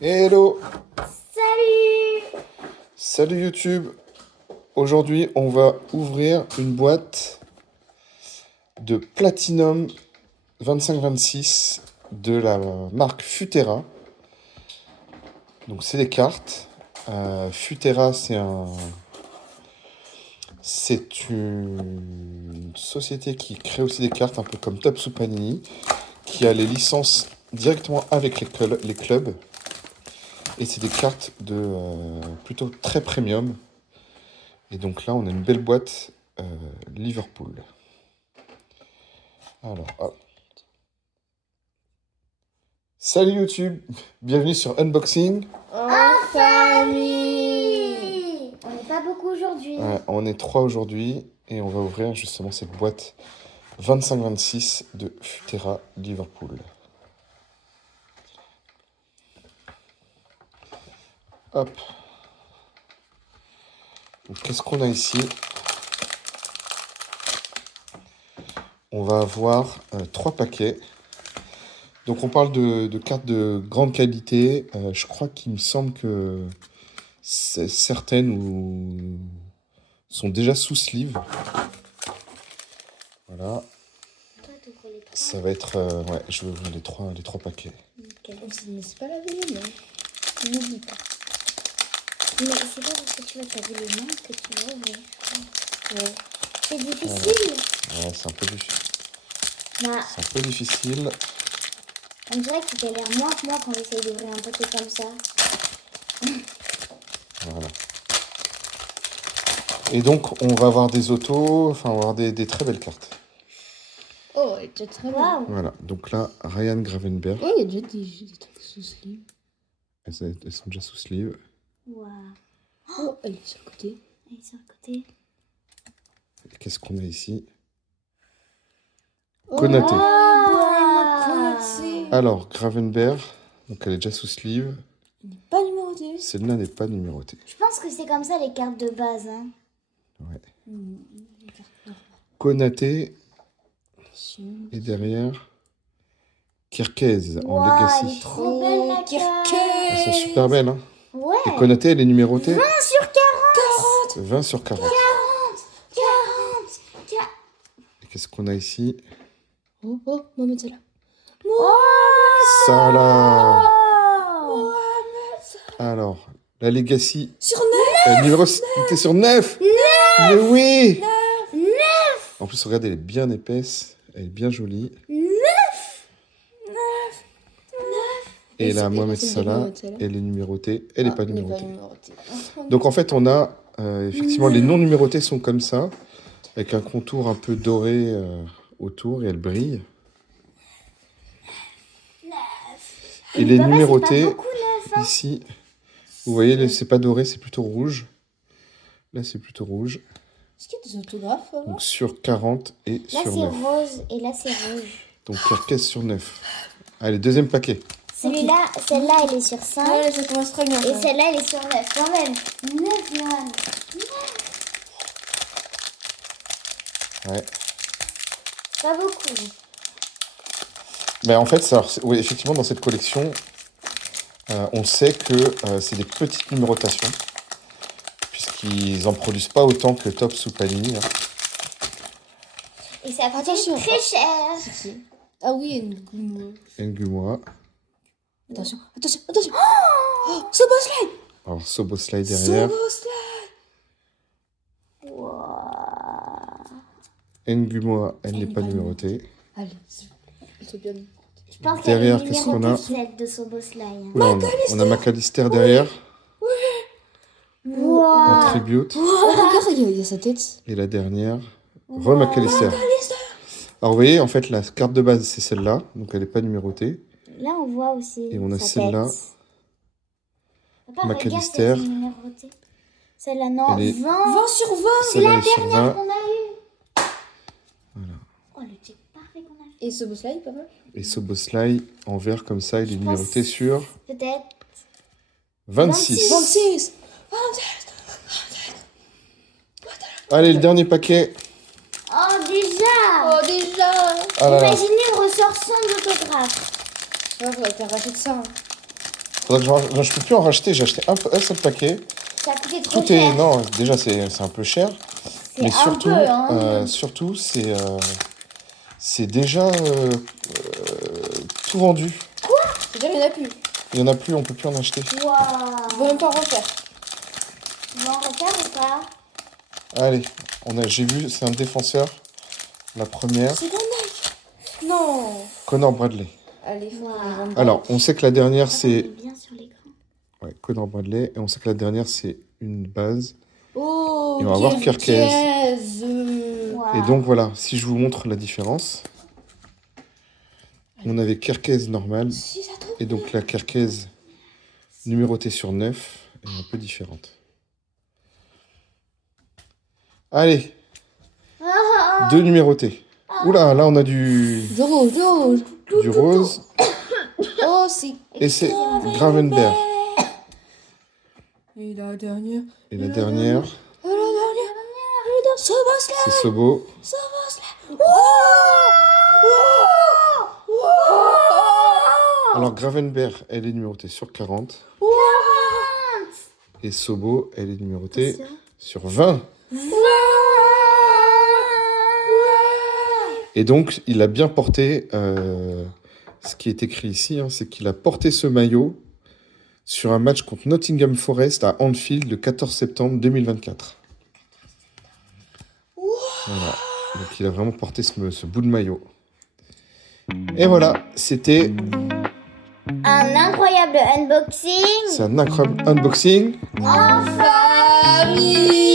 Hello! Salut! Salut YouTube! Aujourd'hui, on va ouvrir une boîte de Platinum 25-26 de la marque Futera. Donc, c'est des cartes. Futera, c'est une société qui crée aussi des cartes, un peu comme Top Panini, qui a les licences directement avec les clubs. Et c'est des cartes de plutôt très premium. Et donc là, on a une belle boîte Liverpool. Alors, hop. Salut YouTube, bienvenue sur Unboxing. En famille! On n'est pas beaucoup aujourd'hui. On est 3 aujourd'hui et on va ouvrir justement cette boîte 25-26 de Futera Liverpool. Hop. Donc, qu'est-ce qu'on a ici? On va avoir 3 paquets. Donc on parle de cartes de grande qualité. Je crois qu'il me semble que certaines sont déjà sous sleeve. Voilà. Ça va être... ouais, je vais ouvrir les trois paquets. Okay. C'est pas laver les mains. N'oublie pas. Mais c'est pas parce que tu vas te laver les mains que tu vas ouvrir. Ouais. C'est difficile. Ouais, c'est un peu difficile. Bah, c'est un peu difficile. On dirait que tu galères moins que moi quand j'essaye d'ouvrir un paquet comme ça. Voilà. Et donc, on va avoir des autos, enfin, on va avoir des très belles cartes. Oh, elle était très bien. Voilà, donc là, Ryan Gravenberch. Oh, il y a déjà des trucs sous sleeve. Elles sont déjà sous sleeve. Waouh. Oh, elle est sur le côté. Elle est sur le côté. Qu'est-ce qu'on a ici? Oh, Konaté. Konaté. Alors, Gravenberch, donc elle est déjà sous sleeve. Elle n'est pas numérotée. Celle-là n'est pas numérotée. Je pense que c'est comme ça les cartes de base. Hein. Ouais. Konaté. Et derrière, Kirkez en Waouh, Legacy. elle est trop belle la carte. Elles sont super belles, hein. Ouais. Et Konaté, elle est numérotée 20 sur 40. 20 sur 40. 40. Et qu'est-ce qu'on a ici? Oh, oh, Mohamed Salah. Salah. Oh. Alors, la Legacy. Sur 9. Numéro... T'es sur 9. 9. Mais oui. 9. En plus, regarde, elle est bien épaisse. Elle est bien jolie. 9. Et la Mohamed Salah, elle est numérotée. Elle n'est pas numérotée. Donc en fait, on a effectivement les non numérotés sont comme ça, avec un contour un peu doré autour et elle brille. Et les numérotés, ici, vous voyez, c'est pas doré, c'est plutôt rouge. Là, c'est plutôt rouge. Est-ce qu'il y a des autographes alors? Donc sur 40 et là, sur 9. Là, c'est rose et là, c'est rouge. Donc Kirkez sur 9. Allez, deuxième paquet. Celui-là, celle-là, elle est sur 5. Ouais, ça commence très bien. Et celle-là, elle est sur 9 quand même. 9, Johan. 9. Ouais. Pas beaucoup. Mais en fait, oui, effectivement, dans cette collection, on sait que c'est des petites numérotations, puisqu'ils n'en produisent pas autant que Top Panini. Hein. Et ça coûte très cher. Ah oui, Ngumoa. Attention, attention, attention. Oh, Soboslai. Alors, Soboslai derrière. Ngumoa, elle n'est pas numérotée. Allez, c'est bien. Je pense derrière, qu'elle est qu'est-ce qu'on a? celle de Soboslai. Hein. Là, on a McAllister derrière. Wow. En tribute. Oh, regarde, il y a sa tête. Et la dernière, McAllister. Alors, vous voyez, en fait, la carte de base, c'est celle-là. Donc, elle n'est pas numérotée. Là, on voit aussi. Et on a celle-là. McAllister. Celle-là, non. Elle est... 20 sur 20. C'est la dernière qu'on a eue. Voilà. Oh, le truc parfait qu'on a eu. Et Soboslai, pas mal. Et Soboslai, en vert comme ça, il est numéroté sur... Peut-être. 26. 26. Allez, le dernier paquet. Oh, déjà. Oh, déjà. Ah là là. Imaginez, on ressort sans autographe. Ouais, faudrait faire racheter de ça. Hein. Faudrait que non, je peux plus en racheter. J'ai acheté un seul paquet. Ça a coûté trop Tout cher. est... Non, déjà, c'est un peu cher. C'est Mais un surtout, peu, hein. surtout c'est déjà tout vendu. C'est déjà, il n'y en a plus. Il y en a plus, on peut plus en acheter. Waouh. On va même pas en refaire. On va en refaire ou pas? Allez, j'ai vu, c'est un défenseur. La première, C'est la neige. Non. Connor Bradley. Allez, faut Wow. qu'on les vende. Alors, on sait que la dernière, Ah, on c'est... est bien sur l'écran. Ouais, Connor Bradley. Et on sait que la dernière, c'est une base. Oh, Et on va voir Kerkez. Waouh. Et donc, voilà, si je vous montre la différence. On avait Kerkez normal. Si, ça tombe. Et donc, la Kerkez numérotée sur 9 est un peu différente. Allez, deux numérotés. Oula, là, on a du rose. Oh, c'est... Et c'est Gravenberg. Et la dernière. Et la dernière, Et la dernière. Sobosla. c'est Sobo. Alors, Gravenberg, elle est numérotée sur 40. Et Sobo, elle est numérotée sur 20. Et donc, il a bien porté, ce qui est écrit ici, hein, c'est qu'il a porté ce maillot sur un match contre Nottingham Forest à Anfield le 14 septembre 2024. Voilà. Donc, il a vraiment porté ce bout de maillot. Et voilà, c'était... Un incroyable unboxing C'est un incroyable unboxing. en famille.